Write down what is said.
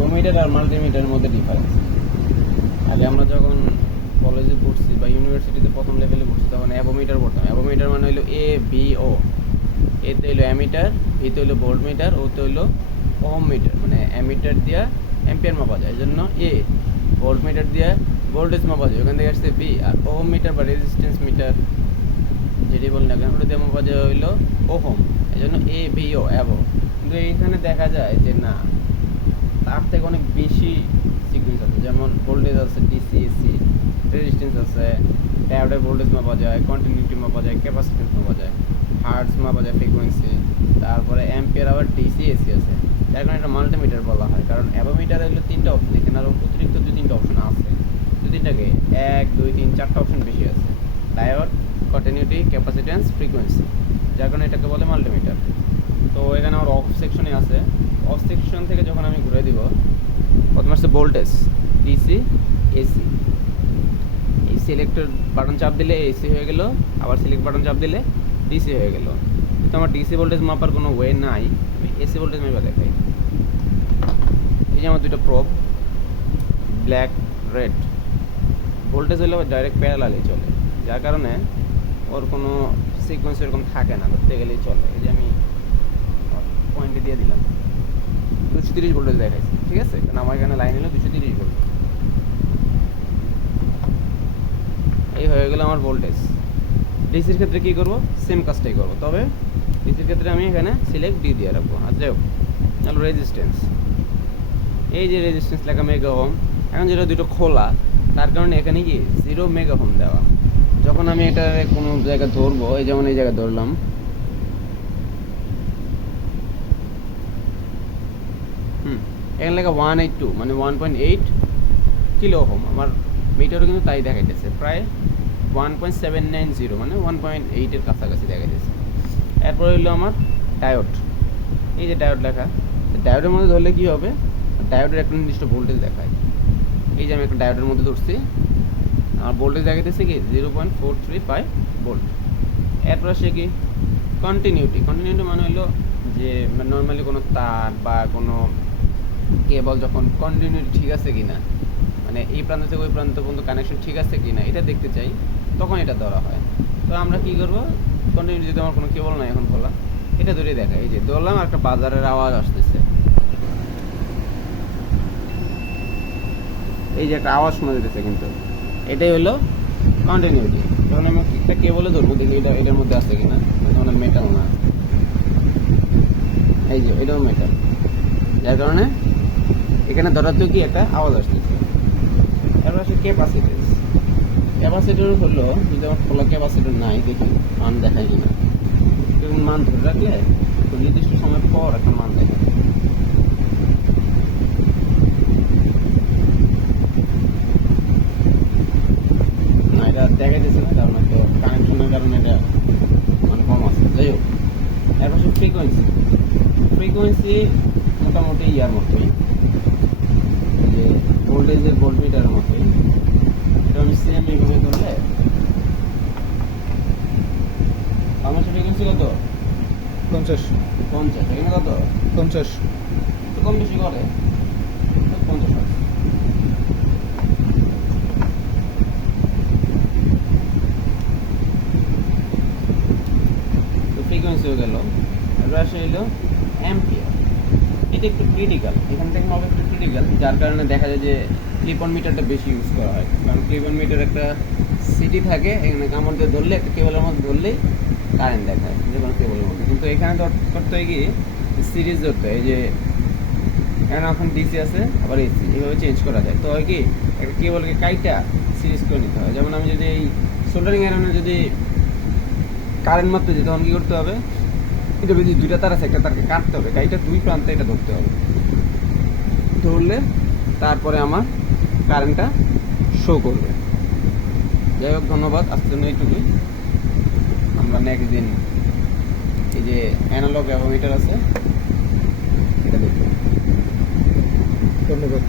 Avometer আর মাল্টিমিটারের মধ্যে difference. আগে আমরা যখন কলেজে পড়ছি বা ইউনিভার্সিটিতে প্রথম লেভেলে পড়ছি তখন অ্যাভোমিটার পড়তাম। অ্যাভোমিটার মানে হলো AVO, এতে হলো অ্যামিটার, বিতে হলো ভোল্টমিটার, ওতে হলো ওহম মিটার। মানে অ্যামিটার দিয়া অ্যাম্পিয়ার মাপা যায়, এই জন্য এ। ভোল্টমিটার দিয়া ভোল্টেজ মাপা যায়, ওখান থেকে আসছে ভি। আর ওহম মিটার বা রেজিস্ট্যান্স মিটার যেটি বলি না কেন, ওটা দিয়ে মাপা যায় হইলো ওহম, এই জন্য AVO অ্যাভো। কিন্তু এইখানে দেখা যায় যে না, তার থেকে অনেক বেশি সিকুয়েন্স আছে। যেমন ভোল্টেজ আছে ডিসি এসি, রেজিস্ট্যান্স আছে, ডায়োডের ভোল্টেজ মাপা যায়, কন্টিনিউটি মাপা যায়, ক্যাপাসিট্যান্স মাপা যায়, হার্টজ মাপা যায়, ফ্রিকোয়েন্সি, তারপরে অ্যাম্পিয়ার, আবার ডিসি এসি আছে। যার কারণে এটা মাল্টিমিটার বলা হয়। কারণ অ্যাভোমিটারে হলো 3টা অপশন, এখানে আরও অতিরিক্ত 2-3টা অপশন আছে। 2-3টাকে 1 2 3 4টা অপশন বেশি আছে, ডায়োড, কন্টিনিউটি, ক্যাপাসিট্যান্স, ফ্রিকোয়েন্সি। যার কারণে এটাকে বলে মাল্টিমিটার। তো এখানে আমার অফ সেকশনে আছে। অফ সেকশন থেকে যখন আমি ঘুরে দিব, প্রথমে আসছে ভোল্টেজ, ডিসি এসি। এই সিলেক্টর বাটন চাপ দিলে এসি হয়ে গেল, আবার সিলেক্ট বাটন চাপ দিলে ডিসি হয়ে গেল। তো আমার ডিসি ভোল্টেজ মাপার কোনো ওয়ে নাই, আমি এসি ভোল্টেজ মাপা দেখাই। এই যে আমার দুটো প্রোব, ব্ল্যাক রেড, ভোল্টেজ হলে ডাইরেক্ট প্যারালালি চলে, যার কারণে ওর কোনো সিকোয়েন্স এরকম থাকে না, ধরতে গেলেই চলে। এই যে আমি পয়েন্টে দিয়ে দিলাম 230 ভোল্টেজ দেখাইছি, ঠিক আছে? কারণ আমার এখানে লাইন হলো 230 ভোল্ট। এই হয়ে গেল আমার ভোল্টেজ। ডিসির ক্ষেত্রে কী করবো? সেম কাজটাই করবো, তবে ডিসির ক্ষেত্রে আমি এখানে সিলেক্ট ডি দিয়ে রাখবো। আর যাই হোক, তাহলে রেজিস্ট্যান্স, এই যে রেজিস্ট্যান্স লেখা মেগা হোম, এখন যেটা দুটো খোলা, তার কারণে এখানে কি 0 মেগা হোম দেওয়া। যখন আমি এটা কোনো জায়গায় ধরবো, এই যেমন এই জায়গায় ধরলাম, এখানে লেখা 182 মানে 1.8 কিলো হোম। আমার মিটারও কিন্তু তাই দেখাইতেছে, প্রায় 1.790 মানে 1.8-এর কাছাকাছি দেখাইতেছে। এরপর হইলো আমার ডায়োড, এই যে ডায়োড লেখা, ডায়োডের মধ্যে ধরলে কী হবে? ডায়োডের একটা নির্দিষ্ট ভোল্টেজ দেখায়। এই যে আমি একটা ডায়োডের মধ্যে ধরছি, আমার ভোল্টেজ দেখাইতেছে কি 0.435 ভোল্ট। এরপর আসে কি কন্টিনিউটি। কন্টিনিউটি মানে হলো যে নর্মালি কোনো তার বা কোনো কেবল যখন কন্টিনিউটি ঠিক আছে কি না, মানে এই প্রান্ত থেকে ওই প্রান্ত পর্যন্ত কানেকশন ঠিক আছে কি না, এটা দেখতে চাই, তখন এটা ধরা হয়। তো আমরা কী করবো? কন্টিনিউটি যদি আমার কোনো কেবল নাই এখন খোলা, এটা ধরে দেখা, এই যে ধরলাম, একটা বাজারের আওয়াজ আসতেছে, এই যে একটা আওয়াজ শোনা যেতেছে, কিন্তু এটাই হলো কন্টিনিউটি। যখন আমি একটা কেবলে ধরবো, দেখি এটা এটার মধ্যে আছে কিনা, মানে মেটাল না, এই যে এটাও মেটাল, যার কারণে এখানে ধরাতেও কি একটা আওয়াজ আসতেছে। এবার আসে ক্যাপাসিটেন্স। ক্যাপাসিটর হলো, যদি আমার খোলা ক্যাপাসিটর নাই, দেখি মান দেখায় কিনা। এরকম মান ধরে রাখলে তো নির্দিষ্ট সময় পর একটা মান দেখায়। না, এটা দেখাইতেছে না, কারণ একটা কানেকশনের কারণে এটা মানে কম আছে। যাই হোক, এরপর ফ্রিকোয়েন্সি। ফ্রিকোয়েন্সি মোটামুটি ইয়ার মতোই, যে ভোল্টেজের ভোল্টমিটারের মতোই। এটা আমি সেম এইভাবে ধরলে আমার ফ্রিকোয়েন্সি কত? 50। এখানে কত? 50। একটু কম বেশি করে 50 হয়। তো ফ্রিকোয়েন্সি হয়ে গেল। এবার আসে হলো অ্যাম্পিয়ার। এটা একটু ক্রিটিক্যাল, এখান থেকে হবে একটু ক্রিটিক্যাল, যার কারণে দেখা যায় যে ক্লিপ অন মিটারটা বেশি ইউজ করা হয়। কারণ ক্লিপ অন মিটার একটা সিটি থাকে, এখানে কামড় দিয়ে ধরলে, একটা কেবলের মধ্যে ধরলেই কারেন্ট দেখায়, যে কোনো কেবলের মধ্যে। কিন্তু এখানে করতে হয় কি সিরিজ ধরতে হয়, যে এখানে এখন ডিসি আছে, আবার এসি, এইভাবে চেঞ্জ করা যায়। তো হয় কি একটা কেবলকে কাইটা সিরিজ করে নিতে হয়। যেমন আমি যদি এই সোল্ডারিং আয়রনে যদি কারেন্ট মারতে যাই, তখন কী করতে হবে? এটা যদি দুইটা তার আছে, একটা তারকে কাটতে হবে, কাইটা দুই প্রান্তে এটা ধরতে হবে, ধরলে তারপরে আমার কারেন্টটা শো করবে। যাই হোক, ধন্যবাদ, আজকের জন্য এইটুকুই। আমরা নেক্সট দিন এই যে অ্যানালগ অ্যাভোমিটার আছে, এটা দেখব। ধন্যবাদ।